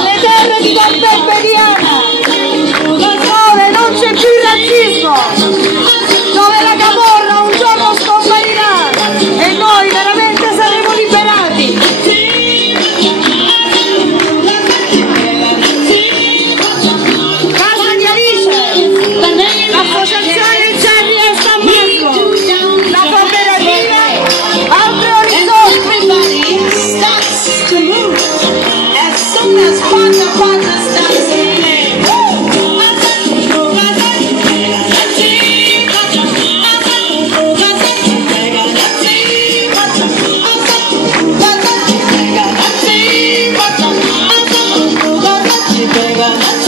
le terre di Val Pepperiana, dove non c'è più il razzismo, dove la camorra un giorno scomparirà e noi veramente saremo liberati. Casa di Alice, l'associazione Gerry e San Marco, la cooperativa Altre Orizzonti. Pega